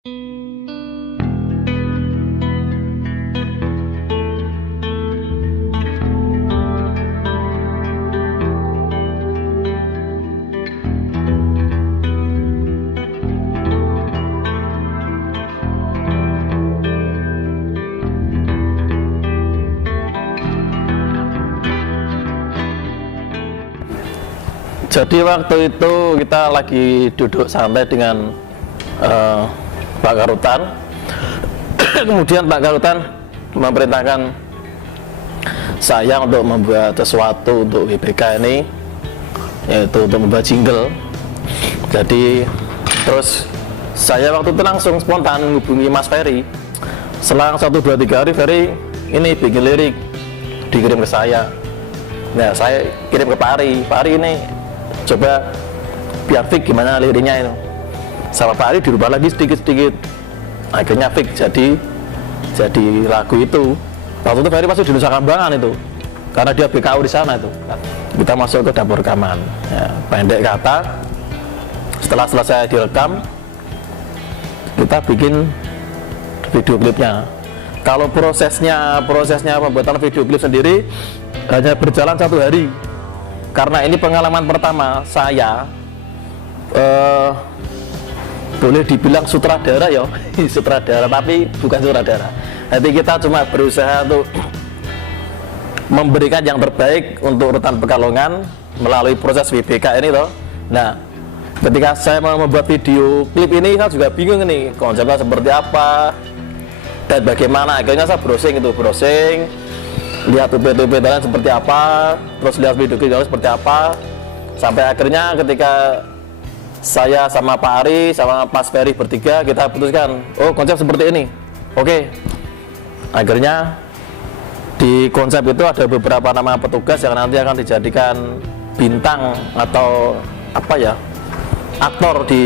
Jadi waktu itu kita lagi duduk santai dengan Pak Karutan. Kemudian Pak Karutan memerintahkan saya untuk membuat sesuatu untuk WBK ini, yaitu untuk membuat jingle. Jadi terus saya waktu itu langsung spontan menghubungi Mas Ferry. Selang 1, 2, 3 hari, Ferry ini bikin lirik, dikirim ke saya. Nah, saya kirim ke Pak Ari. Pak Ari ini coba biar fix gimana liriknya itu. Sama Pak Ari dirubah lagi sedikit-sedikit. Akhirnya fix jadi lagu itu. Waktu itu Ferry masih di Nusa Kambangan itu, karena dia BKU di sana itu. Kita masuk ke dapur rekaman. Ya, pendek kata, setelah selesai direkam, kita bikin video klipnya. Kalau prosesnya pembuatan video klip sendiri hanya berjalan 1 hari. Karena ini pengalaman pertama saya, boleh dibilang sutradara ya, sutradara tapi bukan sutradara. Jadi kita cuma berusaha untuk memberikan yang terbaik untuk Rutan Pekalongan melalui proses WBK ini toh. Nah, ketika saya mau membuat video klip ini, saya juga bingung nih konsepnya seperti apa dan bagaimana. Akhirnya saya browsing, lihat UP-UP dan seperti apa, terus lihat video klipnya seperti apa, sampai akhirnya ketika saya sama Pak Ari sama Mas Ferry bertiga kita putuskan, oh konsep seperti ini, oke. Akhirnya di konsep itu ada beberapa nama petugas yang nanti akan dijadikan bintang atau apa ya, aktor di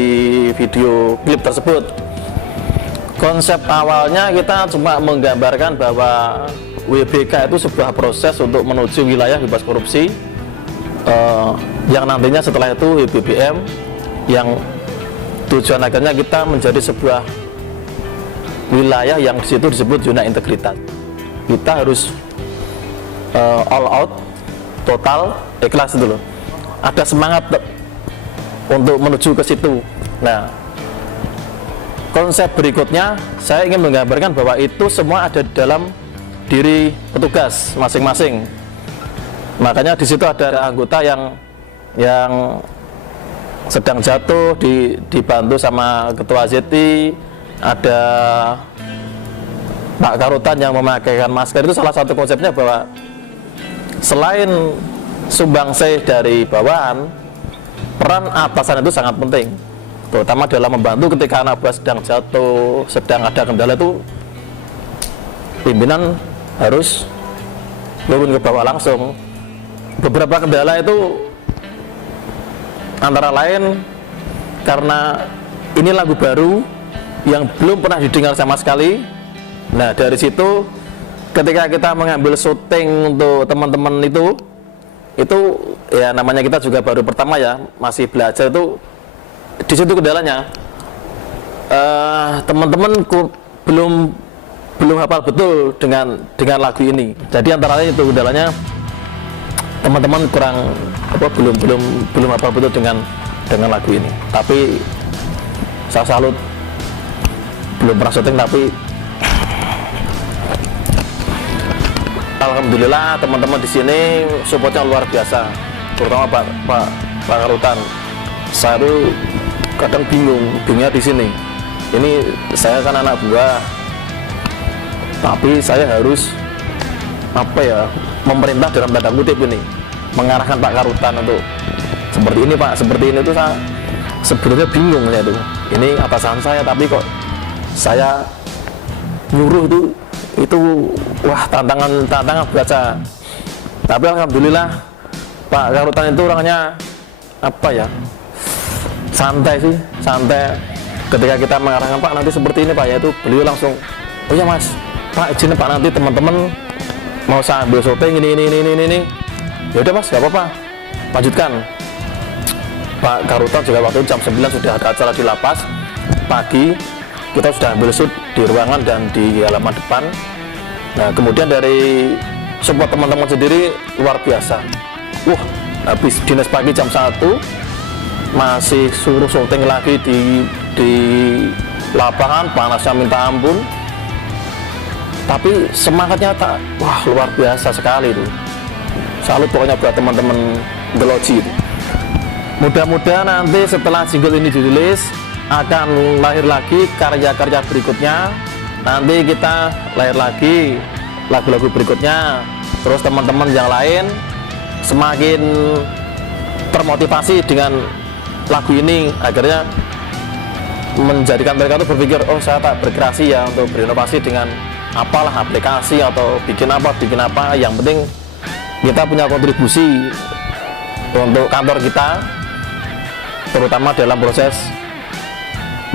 video klip tersebut. Konsep awalnya kita cuma menggambarkan bahwa WBK itu sebuah proses untuk menuju wilayah bebas korupsi, yang nantinya setelah itu WBBM, yang tujuan akhirnya kita menjadi sebuah wilayah yang disitu disebut zona integritas. Kita harus all out, total, ikhlas itu loh. Ada semangat untuk menuju ke situ. Nah, konsep berikutnya saya ingin menggambarkan bahwa itu semua ada di dalam diri petugas masing-masing. Makanya di situ ada anggota yang sedang jatuh dibantu sama ketua ZT, ada Pak Karutan yang memakaikan masker. Itu salah satu konsepnya bahwa selain sumbangsih dari bawahan, peran atasan itu sangat penting, terutama dalam membantu ketika anak buah sedang jatuh, sedang ada kendala itu pimpinan harus turun ke bawah langsung. Beberapa kendala itu antara lain karena ini lagu baru yang belum pernah didengar sama sekali. Nah, dari situ ketika kita mengambil syuting untuk teman-teman itu ya namanya kita juga baru pertama ya, masih belajar itu. Di situ kendalanya teman-teman belum hafal betul dengan lagu ini. Jadi antara lain itu kendalanya teman-teman belum hafal betul dengan lagu ini. Tapi saya salut, belum pernah syuting tapi alhamdulillah teman-teman di sini supportnya luar biasa, terutama Pak Karutan. Saya tuh kadang bingungnya di sini. Ini saya kan anak buah, tapi saya harus memerintah dalam tanda kutip ini, mengarahkan Pak Karutan untuk seperti ini Pak, seperti ini. Itu saya sebenarnya bingung ya tuh. Ini atasan saya tapi kok saya nyuruh itu wah tantangan baca. Tapi alhamdulillah Pak Karutan itu orangnya santai. Ketika kita mengarahkan Pak nanti seperti ini Pak, yaitu beliau langsung, oh ya Mas, Pak izin Pak nanti teman-teman mau sambil syuting ini. Ya udah Mas, gak apa-apa, lanjutkan. Pak Karutan juga waktu jam 9 sudah ada acara di lapas pagi. kita sudah ambil shoot di ruangan dan di halaman depan. Nah kemudian dari support teman-teman sendiri luar biasa. Habis dinas pagi jam 1 masih suruh syuting lagi di lapangan, panasnya minta ampun, tapi semangatnya luar biasa sekali itu. Salut pokoknya buat teman-teman Geloji itu. Mudah-mudahan nanti setelah single ini dirilis akan lahir lagi karya-karya berikutnya. Nanti kita lahir lagi lagu-lagu berikutnya. Terus teman-teman yang lain semakin termotivasi dengan lagu ini, akhirnya menjadikan mereka itu berpikir, oh saya tak berkreasi ya untuk berinovasi dengan apalah aplikasi atau bikin apa, yang penting kita punya kontribusi untuk kantor kita, terutama dalam proses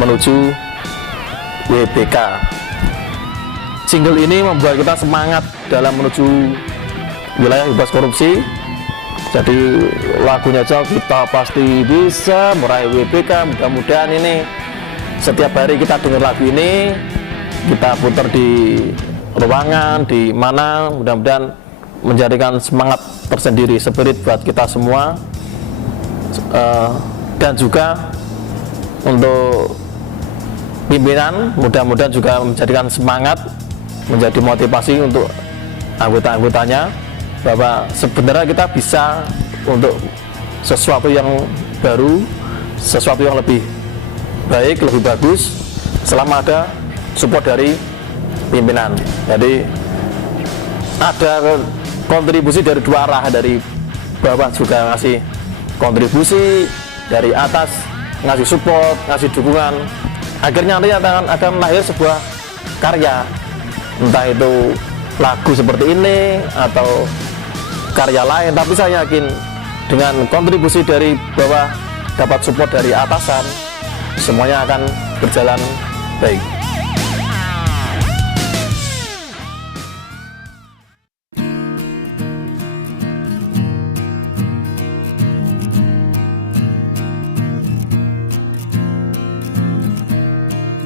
menuju WBK. Single ini membuat kita semangat dalam menuju wilayah bebas korupsi. Jadi lagunya aja kita pasti bisa meraih WBK. Mudah-mudahan ini setiap hari kita dengar lagu ini, kita putar di ruangan, di mana, mudah-mudahan menjadikan semangat tersendiri, spirit buat kita semua. Dan juga untuk pimpinan, mudah-mudahan juga menjadikan semangat, menjadi motivasi untuk anggota-anggotanya, bahwa sebenarnya kita bisa untuk sesuatu yang baru, sesuatu yang lebih baik, lebih bagus, selama ada support dari pimpinan. Jadi ada kontribusi dari dua arah, dari bawah juga ngasih kontribusi, dari atas ngasih support, ngasih dukungan. Akhirnya nanti akan lahir sebuah karya, entah itu lagu seperti ini atau karya lain. Tapi saya yakin dengan kontribusi dari bawah, dapat support dari atasan, semuanya akan berjalan baik.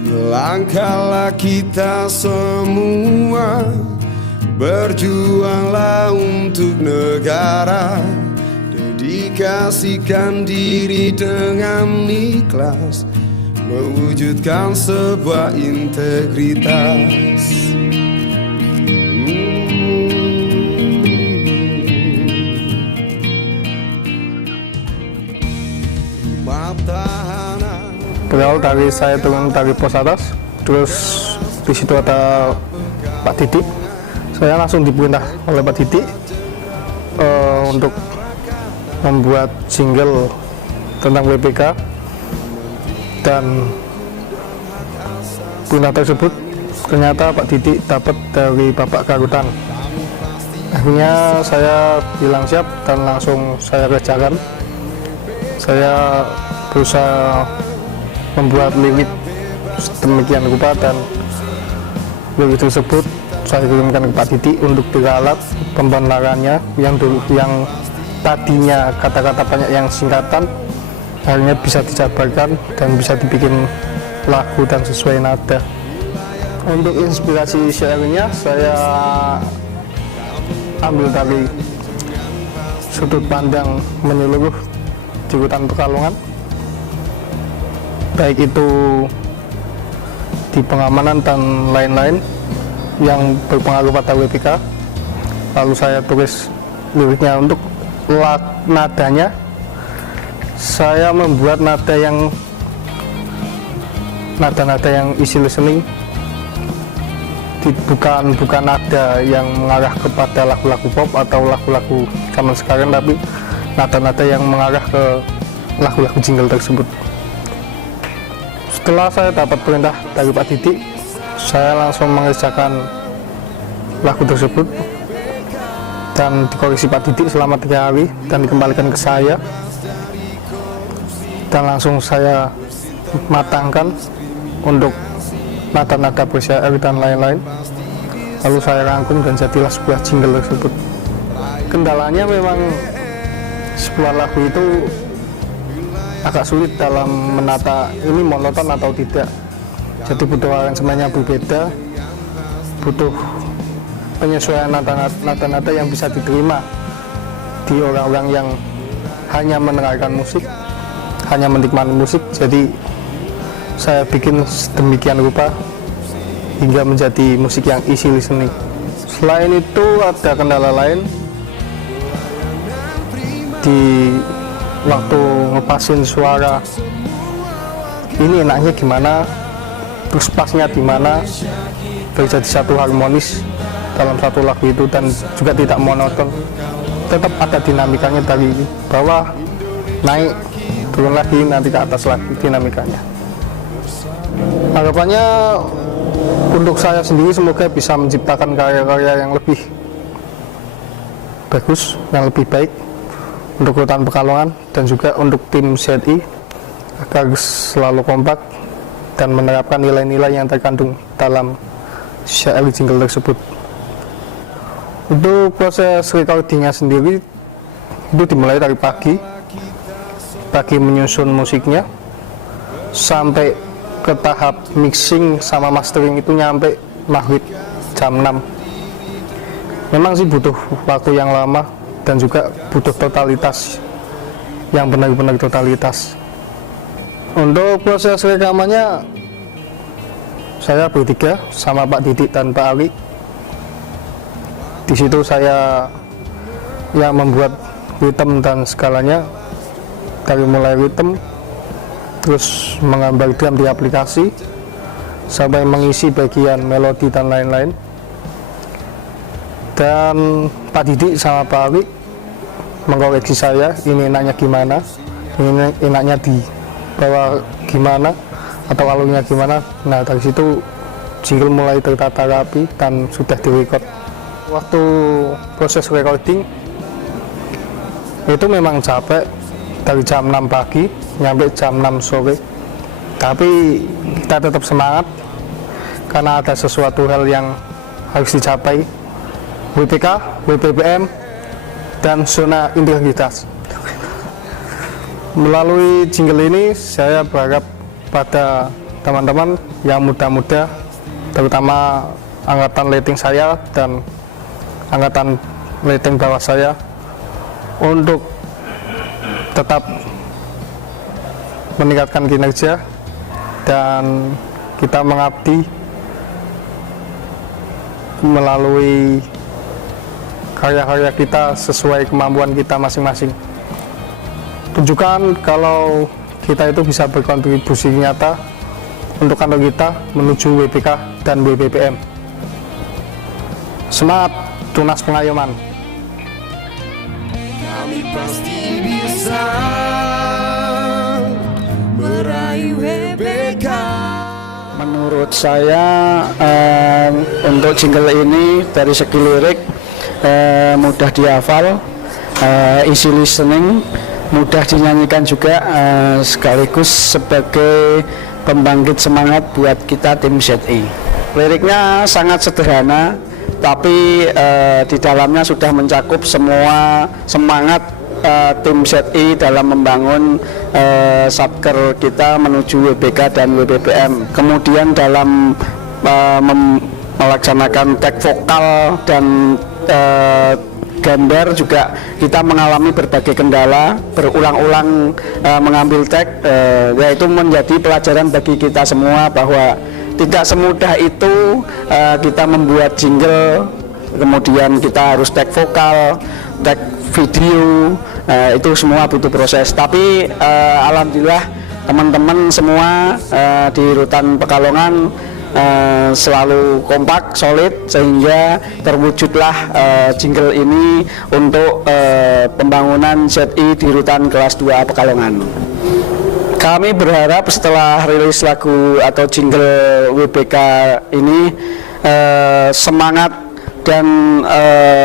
Melangkahlah kita semua, berjuanglah untuk negara, dedikasikan diri dengan ikhlas, mewujudkan sebuah integritas. Berawal dari saya turun dari pos atas, terus di situ ada Pak Didik. Saya langsung diperintah oleh Pak Didik untuk membuat single tentang WBK, dan perintah tersebut ternyata Pak Didik dapat dari Bapak Karutan. Akhirnya saya bilang siap dan langsung saya kerjakan. Saya berusaha membuat lirik demikian rupa, dan lirik tersebut saya kirimkan ke Pak Didik untuk diralat pembenarannya yang tadinya kata-kata banyak yang singkatan, akhirnya bisa dijabarkan dan bisa dibikin lagu dan sesuai nada. Untuk inspirasi syairnya saya ambil dari sudut pandang menyeluruh di hutan Pekalongan, baik itu di pengamanan dan lain-lain yang berpengaruh pada WBK. Lalu saya tulis liriknya. Untuk nadanya, saya membuat nada yang easy listening, bukan nada yang mengarah kepada lagu-lagu pop atau lagu-lagu zaman sekarang, tapi nada-nada yang mengarah ke lagu-lagu jingle tersebut. Setelah saya dapat perintah dari Pak Didik, saya langsung mengerjakan lagu tersebut dan dikoreksi Pak Didik selama 3 hari dan dikembalikan ke saya, dan langsung saya matangkan untuk nada-nada bersyair dan lain-lain. Lalu saya rangkum dan jadilah sebuah jingle tersebut. Kendalanya memang sebuah lagu itu agak sulit dalam menata ini monoton atau tidak. jadi butuh aransemennya berbeda, butuh penyesuaian nada-nada yang bisa diterima di orang-orang yang hanya mendengarkan musik, hanya menikmati musik. Jadi saya bikin sedemikian rupa hingga menjadi musik yang easy listening. Selain itu ada kendala lain di waktu ngepasin suara, ini enaknya gimana, terus pasnya di mana, terjadi satu harmonis dalam satu lagu itu dan juga tidak monoton, tetap ada dinamikanya dari bawah naik turun lagi, nanti ke atas lagi dinamikanya. Harapannya untuk saya sendiri semoga bisa menciptakan karya-karya yang lebih bagus, yang lebih baik untuk Rutan Pekalongan dan juga untuk tim ZI agar selalu kompak dan menerapkan nilai-nilai yang terkandung dalam syair jingle tersebut. Untuk proses recordingnya sendiri itu dimulai dari pagi menyusun musiknya sampai ke tahap mixing sama mastering itu nyampe maghrib jam 6. Memang sih butuh waktu yang lama dan juga butuh totalitas yang benar-benar totalitas. Untuk proses rekamannya saya bertiga sama Pak Didik dan Pak Ali. Di situ saya yang membuat ritme dan skalanya, dari mulai ritme, terus menggambar drum di aplikasi, sampai mengisi bagian melodi dan lain-lain. Dan Pak Didik sama Pak Ali mengkoreksi saya, ini enaknya gimana, ini enaknya di bawah gimana, atau alurnya gimana. Nah dari situ jingle mulai tertata rapi dan sudah direcord. Waktu proses recording itu memang capek, dari jam 6 pagi nyampe jam 6 sore, tapi kita tetap semangat karena ada sesuatu hal yang harus dicapai, WPK, WPPM, dan zona integritas. Melalui jingle ini saya berharap pada teman-teman yang muda-muda, terutama angkatan leting saya dan angkatan leting bawah saya, untuk tetap meningkatkan kinerja dan kita mengabdi melalui karya-karya kita sesuai kemampuan kita masing-masing. Tunjukkan kalau kita itu bisa berkontribusi nyata untuk kantor kita menuju WPK dan WPPM. Semangat Tunas Pengayoman. Kami pasti bisa meraih WPK. Menurut saya untuk jingle ini dari segi lirik mudah dihafal, easy listening, mudah dinyanyikan juga, sekaligus sebagai pembangkit semangat buat kita tim ZI. Liriknya sangat sederhana, tapi di dalamnya sudah mencakup semua semangat tim ZI dalam membangun satker kita menuju WBK dan WBPM. Kemudian dalam melaksanakan tag vokal dan gambar juga kita mengalami berbagai kendala, berulang-ulang mengambil tag, yaitu menjadi pelajaran bagi kita semua bahwa tidak semudah itu kita membuat jingle, kemudian kita harus tag vokal, tag video, itu semua butuh proses. Tapi alhamdulillah teman-teman semua di Rutan Pekalongan selalu kompak, solid, sehingga terwujudlah jingle ini untuk pembangunan ZI di Rutan kelas 2 Pekalongan. Kami berharap setelah rilis lagu atau jingle WBK ini semangat dan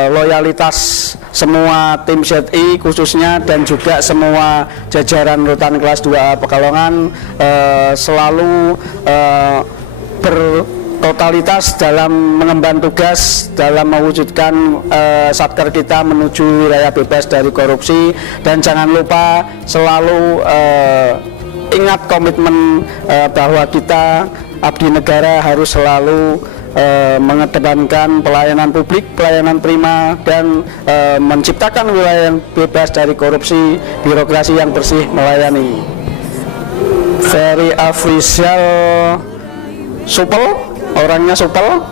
loyalitas semua tim ZI khususnya dan juga semua jajaran Rutan kelas 2 Pekalongan selalu bertotalitas dalam mengemban tugas dalam mewujudkan satker kita menuju wilayah bebas dari korupsi. Dan jangan lupa selalu ingat komitmen bahwa kita abdi negara harus selalu mengedepankan pelayanan publik, pelayanan prima, dan menciptakan wilayah yang bebas dari korupsi, birokrasi yang bersih melayani. Very official, supel, orangnya supel,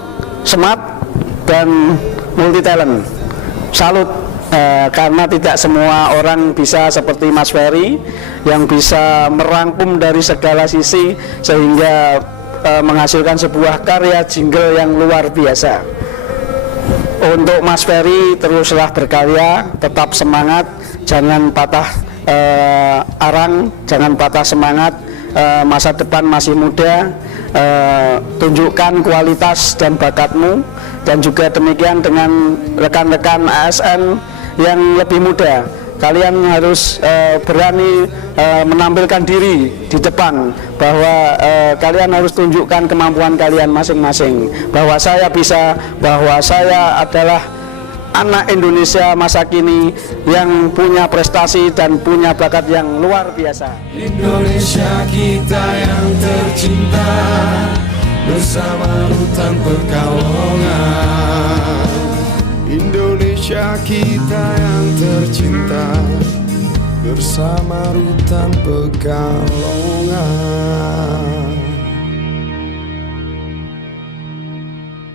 smart, dan multi talent. Salut, karena tidak semua orang bisa seperti Mas Ferry yang bisa merangkum dari segala sisi sehingga menghasilkan sebuah karya jingle yang luar biasa. Untuk Mas Ferry, teruslah berkarya, tetap semangat, jangan patah arang, jangan patah semangat. Masa depan masih muda, tunjukkan kualitas dan bakatmu, dan juga demikian dengan rekan-rekan ASN yang lebih muda. Kalian harus berani menampilkan diri di depan, bahwa kalian harus tunjukkan kemampuan kalian masing-masing, bahwa saya bisa, bahwa saya adalah anak Indonesia masa kini yang punya prestasi dan punya bakat yang luar biasa. Indonesia kita yang tercinta, bersama Rutan Pekalongan. Indonesia kita yang tercinta, bersama Rutan Pekalongan.